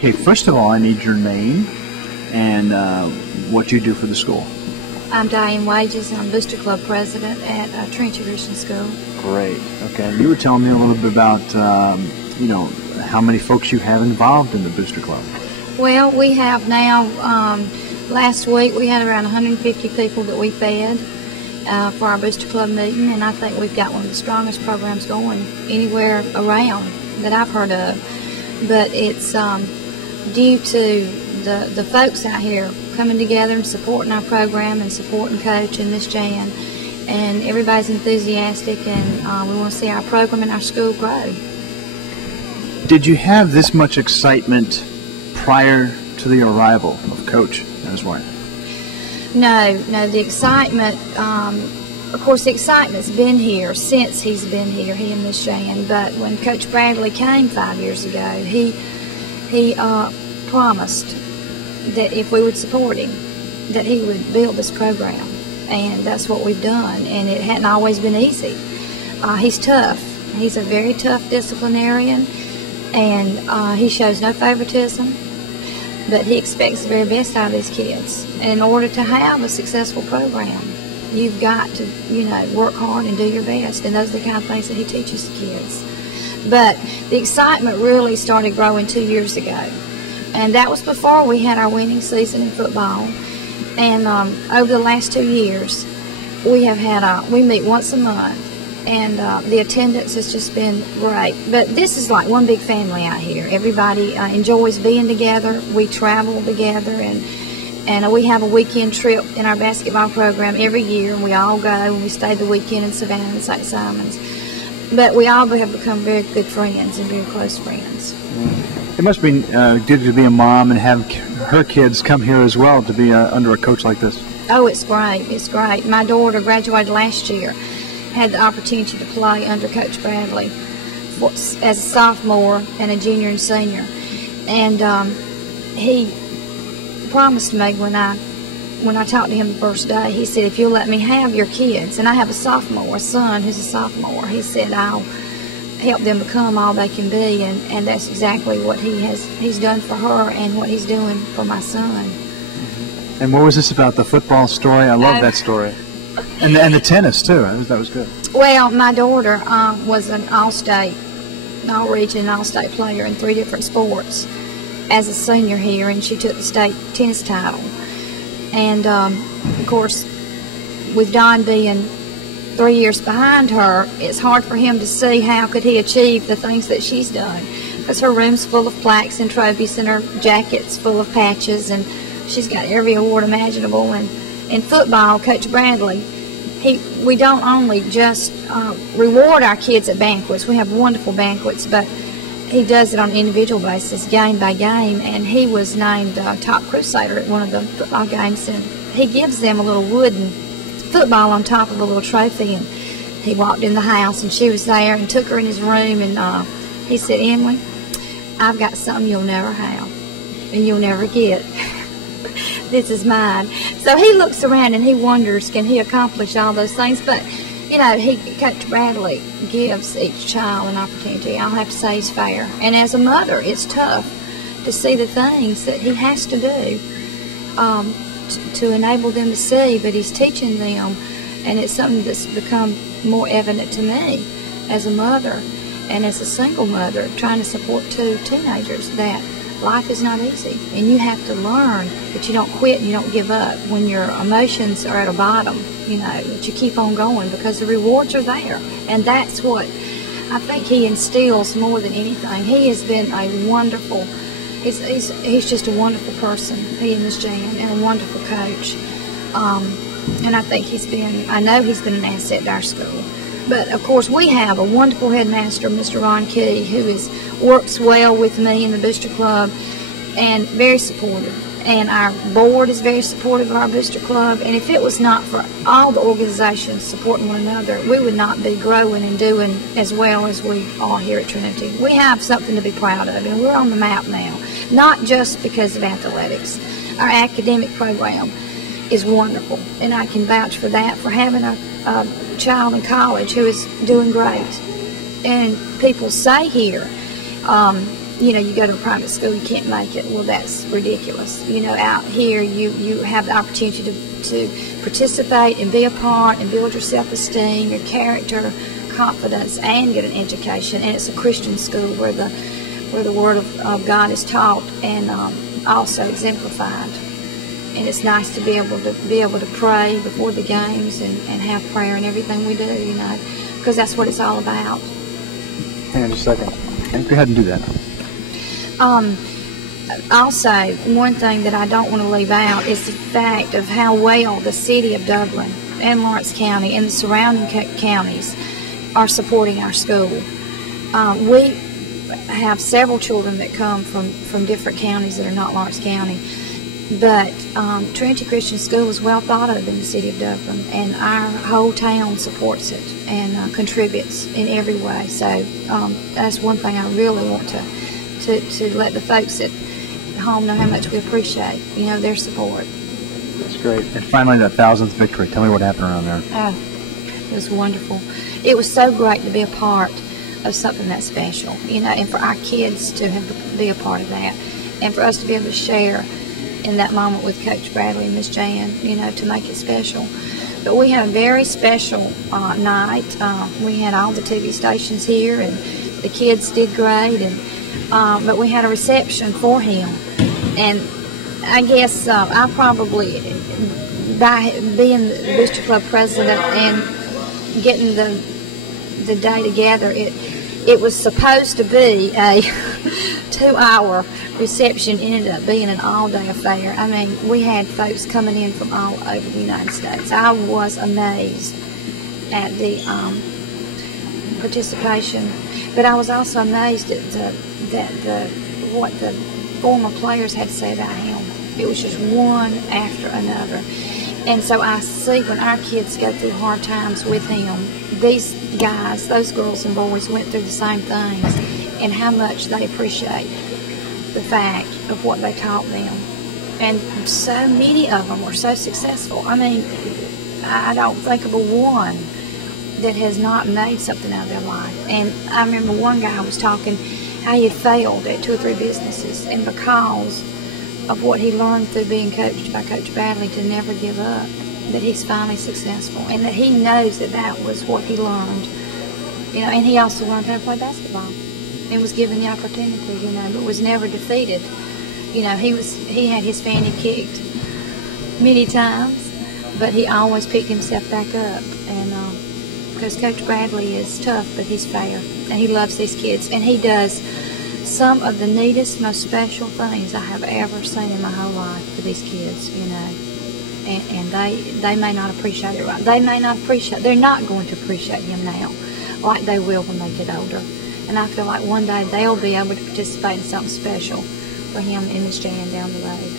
Okay, first of all, I need your name and what you do for the school. I'm Diane Wages, and I'm Booster Club President at Trinity Christian School. Great. Okay, you were telling me a little bit about, you know, how many folks you have involved in the Booster Club. Well, we have now, last week we had around 150 people that we fed for our Booster Club meeting, and I think we've got one of the strongest programs going anywhere around that I've heard of. But it's due to the folks out here coming together and supporting our program and supporting Coach and Miss Jan, and everybody's enthusiastic, and we want to see our program and our school grow. Did you have this much excitement prior to the arrival of Coach and his wife? No, the excitement, of course the excitement's been here since he's been here, he and Miss Jan, but when Coach Bradley came 5 years ago, he promised that if we would support him, that he would build this program, and that's what we've done, and it hadn't always been easy. He's tough. He's a very tough disciplinarian, and he shows no favoritism, but he expects the very best out of these kids. And in order to have a successful program, you've got to, you know, work hard and do your best, and those are the kind of things that he teaches the kids. But the excitement really started growing 2 years ago, and that was before we had our winning season in football. And over the last 2 years, we have had we meet once a month, and the attendance has just been great. But this is like one big family out here. Everybody enjoys being together. We travel together, and we have a weekend trip in our basketball program every year, and we all go, and we stay the weekend in Savannah and St. Simons. But we all have become very good friends and very close friends. It must be good to be a mom and have her kids come here as well to be under a coach like this. Oh, it's great. It's great. My daughter graduated last year, had the opportunity to play under Coach Bradley as a sophomore and a junior and senior. And he promised me when I talked to him the first day, he said, if you'll let me have your kids, and I have a son who's a sophomore, he said, I'll help them become all they can be, and that's exactly what he's done for her and what he's doing for my son. And what was this about the football story? I love that story. And the tennis too. That was good. Well, my daughter was an all-state, all-region, all-state player in 3 different sports as a senior here, and she took the state tennis title. And of course, with Don being 3 years behind her, it's hard for him to see how could he achieve the things that she's done, because her room's full of plaques and trophies, and her jacket's full of patches, and she's got every award imaginable. And in football, Coach Bradley, we don't only just reward our kids at banquets. We have wonderful banquets, but he does it on an individual basis, game by game, and he was named top crusader at one of the football games, and he gives them a little wooden football on top of a little trophy. And he walked in the house, and she was there, and took her in his room, and he said, Emily, I've got something you'll never have and you'll never get. This is mine. So he looks around and he wonders, can he accomplish all those things? But you know, Coach Bradley gives each child an opportunity. I'll have to say he's fair. And as a mother, it's tough to see the things that he has to do to enable them to see, but he's teaching them, and it's something that's become more evident to me as a mother and as a single mother trying to support 2 teenagers, that life is not easy, and you have to learn that you don't quit and you don't give up when your emotions are at a bottom, you know, that you keep on going because the rewards are there. And that's what I think he instills more than anything. He has been a wonderful, he's just a wonderful person, he and Miss Jan, and a wonderful coach. And I think I know he's been an asset to our school. But of course, we have a wonderful headmaster, Mr. Ron Key, who works well with me in the Booster Club and very supportive. And our board is very supportive of our Booster Club. And if it was not for all the organizations supporting one another, we would not be growing and doing as well as we are here at Trinity. We have something to be proud of, and we're on the map now, not just because of athletics. Our academic program is wonderful, and I can vouch for that, for having a child in college who is doing great. And people say here, you go to a private school, you can't make it. Well, that's ridiculous. Out here, you have the opportunity to participate and be a part and build your self-esteem, your character, confidence, and get an education. And it's a Christian school where the Word of God is taught and also exemplified. And it's nice to be able to pray before the games and have prayer in everything we do, because that's what it's all about. Hang on just a second. Okay, go ahead and do that. Also, one thing that I don't want to leave out is the fact of how well the city of Dublin and Lawrence County and the surrounding counties are supporting our school. We have several children that come from different counties that are not Lawrence County, but Trinity Christian School is well thought of in the city of Dublin, and our whole town supports it and contributes in every way. So that's one thing I really want to let the folks at home know how much we appreciate, their support. That's great. And finally, that 1,000th victory. Tell me what happened around there. Oh, it was wonderful. It was so great to be a part of something that special, and for our kids to be a part of that, and for us to be able to share in that moment with Coach Bradley and Miss Jan, to make it special. But we had a very special night. We had all the TV stations here, and the kids did great, and but we had a reception for him. And I guess I probably, by being the Booster Club president and getting the day together, it was supposed to be a 2-hour reception, ended up being an all-day affair. I mean, we had folks coming in from all over the United States. I was amazed at the participation, but I was also amazed at what the former players had to say about him. It was just one after another. And so I see when our kids go through hard times with him, these guys, those girls and boys went through the same things, and how much they appreciate the fact of what they taught them. And so many of them were so successful. I mean, I don't think of a one that has not made something out of their life. And I remember one guy was talking how he had failed at 2 or 3 businesses, and because of what he learned through being coached by Coach Bradley to never give up, that he's finally successful, and that he knows that was what he learned. And he also learned how to play basketball and was given the opportunity, but was never defeated. He had his fanny kicked many times, but he always picked himself back up. And because Coach Bradley is tough, but he's fair, and he loves these kids, and he does some of the neatest, most special things I have ever seen in my whole life for these kids, and they may not appreciate it right. They're not going to appreciate him now like they will when they get older. And I feel like one day they'll be able to participate in something special for him and Miss Jan down the road.